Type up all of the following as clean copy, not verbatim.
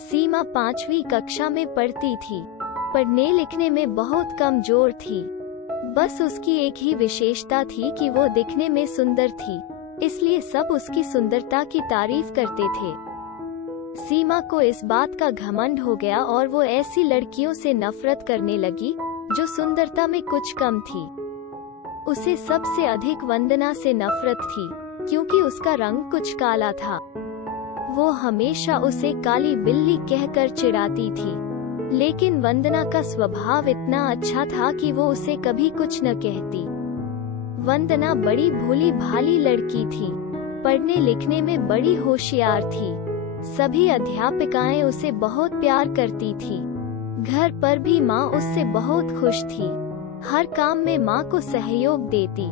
सीमा 5वीं कक्षा में पढ़ती थी। पढ़ने लिखने में बहुत कमजोर थी। बस उसकी एक ही विशेषता थी कि वो दिखने में सुंदर थी, इसलिए सब उसकी सुंदरता की तारीफ करते थे। सीमा को इस बात का घमंड हो गया और वो ऐसी लड़कियों से नफरत करने लगी जो सुंदरता में कुछ कम थी। उसे सबसे अधिक वंदना से नफरत थी, क्योंकि उसका रंग कुछ काला था। वो हमेशा उसे काली बिल्ली कहकर चिढ़ाती थी, लेकिन वंदना का स्वभाव इतना अच्छा था कि वो उसे कभी कुछ न कहती। वंदना बड़ी भोली भाली लड़की थी, पढ़ने लिखने में बड़ी होशियार थी। सभी अध्यापिकाएं उसे बहुत प्यार करती थी। घर पर भी माँ उससे बहुत खुश थी। हर काम में माँ को सहयोग देती।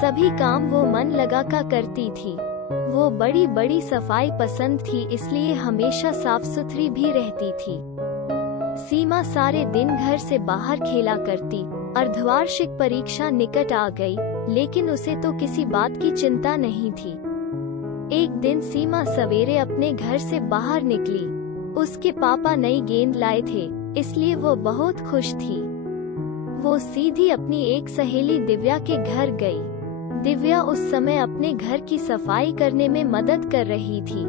सभी काम वो मन लगाकर करती थी। वो बड़ी बड़ी सफाई पसंद थी, इसलिए हमेशा साफ सुथरी भी रहती थी। सीमा सारे दिन घर से बाहर खेला करती। अर्धवार्षिक परीक्षा निकट आ गई, लेकिन उसे तो किसी बात की चिंता नहीं थी। एक दिन सीमा सवेरे अपने घर से बाहर निकली। उसके पापा नई गेंद लाए थे, इसलिए वो बहुत खुश थी। वो सीधी अपनी एक सहेली दिव्या के घर गई। दिव्या उस समय अपने घर की सफाई करने में मदद कर रही थी।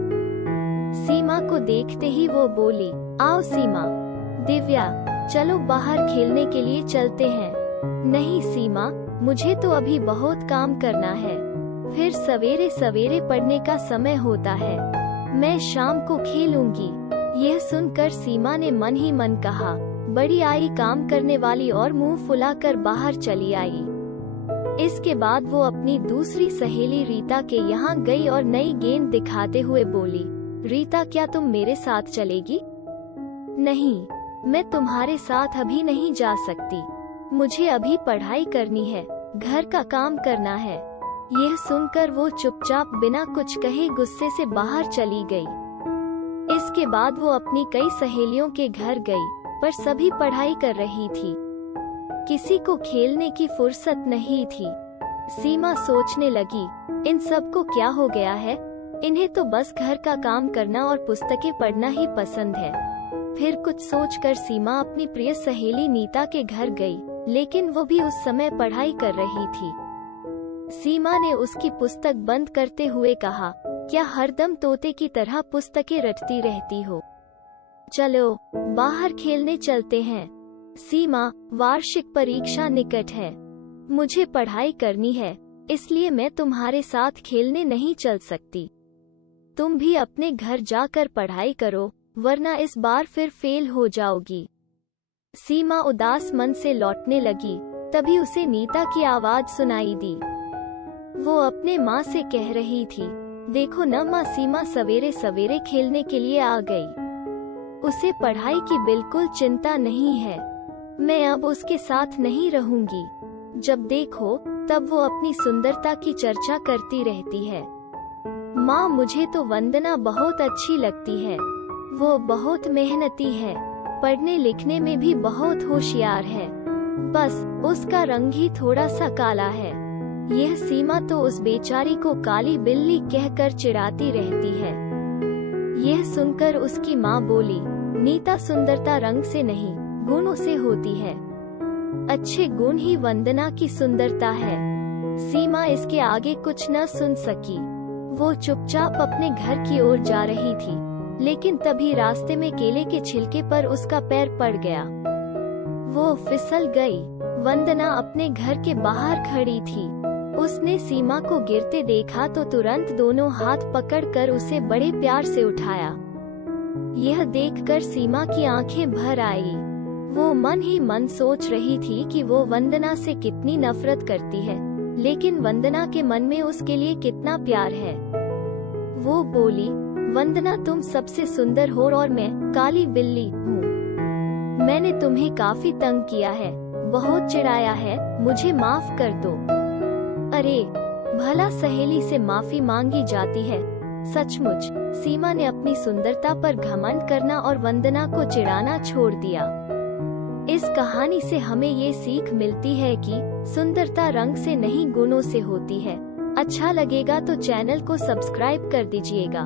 सीमा को देखते ही वो बोली, आओ सीमा। दिव्या, चलो बाहर खेलने के लिए चलते हैं। नहीं सीमा, मुझे तो अभी बहुत काम करना है। फिर सवेरे सवेरे पढ़ने का समय होता है। मैं शाम को खेलूंगी। यह सुनकर सीमा ने मन ही मन कहा, बड़ी आई काम करने वाली, और मुंह फुलाकर बाहर चली आई। इसके बाद वो अपनी दूसरी सहेली रीता के यहाँ गई और नई गेंद दिखाते हुए बोली, रीता, क्या तुम मेरे साथ चलेगी? नहीं, मैं तुम्हारे साथ अभी नहीं जा सकती। मुझे अभी पढ़ाई करनी है, घर का काम करना है। यह सुनकर वो चुपचाप बिना कुछ कहे गुस्से से बाहर चली गई। इसके बाद वो अपनी कई सहेलियों के घर गई, पर सभी पढ़ाई कर रही थी। किसी को खेलने की फुर्सत नहीं थी। सीमा सोचने लगी, इन सब को क्या हो गया है? इन्हें तो बस घर का काम करना और पुस्तकें पढ़ना ही पसंद है। फिर कुछ सोचकर सीमा अपनी प्रिय सहेली नीता के घर गई, लेकिन वो भी उस समय पढ़ाई कर रही थी। सीमा ने उसकी पुस्तक बंद करते हुए कहा, क्या हरदम तोते की तरह पुस्तकें रटती रहती हो? चलो बाहर खेलने चलते हैं। सीमा, वार्षिक परीक्षा निकट है। मुझे पढ़ाई करनी है, इसलिए मैं तुम्हारे साथ खेलने नहीं चल सकती। तुम भी अपने घर जाकर पढ़ाई करो, वरना इस बार फिर फेल हो जाओगी। सीमा उदास मन से लौटने लगी, तभी उसे नीता की आवाज सुनाई दी। वो अपने माँ से कह रही थी, देखो न माँ, सीमा सवेरे सवेरे खेलने के लिए आ गई। उसे पढ़ाई की बिल्कुल चिंता नहीं है। मैं अब उसके साथ नहीं रहूंगी। जब देखो तब वो अपनी सुंदरता की चर्चा करती रहती है। माँ, मुझे तो वंदना बहुत अच्छी लगती है। वो बहुत मेहनती है, पढ़ने लिखने में भी बहुत होशियार है। बस उसका रंग ही थोड़ा सा काला है। यह सीमा तो उस बेचारी को काली बिल्ली कहकर चिढ़ाती रहती है। यह सुनकर उसकी माँ बोली, नीता, सुंदरता रंग से नहीं, गुणों से होती है। अच्छे गुण ही वंदना की सुंदरता है। सीमा इसके आगे कुछ न सुन सकी। वो चुपचाप अपने घर की ओर जा रही थी, लेकिन तभी रास्ते में केले के छिलके पर उसका पैर पड़ गया। वो फिसल गई। वंदना अपने घर के बाहर खड़ी थी। उसने सीमा को गिरते देखा तो तुरंत दोनों हाथ पकड़कर उसे बड़े प्यार से उठाया। यह देखकर सीमा की आंखें भर आई। वो मन ही मन सोच रही थी कि वो वंदना से कितनी नफरत करती है, लेकिन वंदना के मन में उसके लिए कितना प्यार है। वो बोली, वंदना, तुम सबसे सुंदर हो और मैं काली बिल्ली हूँ। मैंने तुम्हें काफी तंग किया है, बहुत चिढ़ाया है, मुझे माफ कर दो। अरे भला सहेली से माफी मांगी जाती है? सचमुच सीमा ने अपनी सुंदरता पर घमंड करना और वंदना को चिढ़ाना छोड़ दिया। इस कहानी से हमें ये सीख मिलती है कि सुंदरता रंग से नहीं, गुणों से होती है। अच्छा लगेगा तो चैनल को सब्सक्राइब कर दीजिएगा।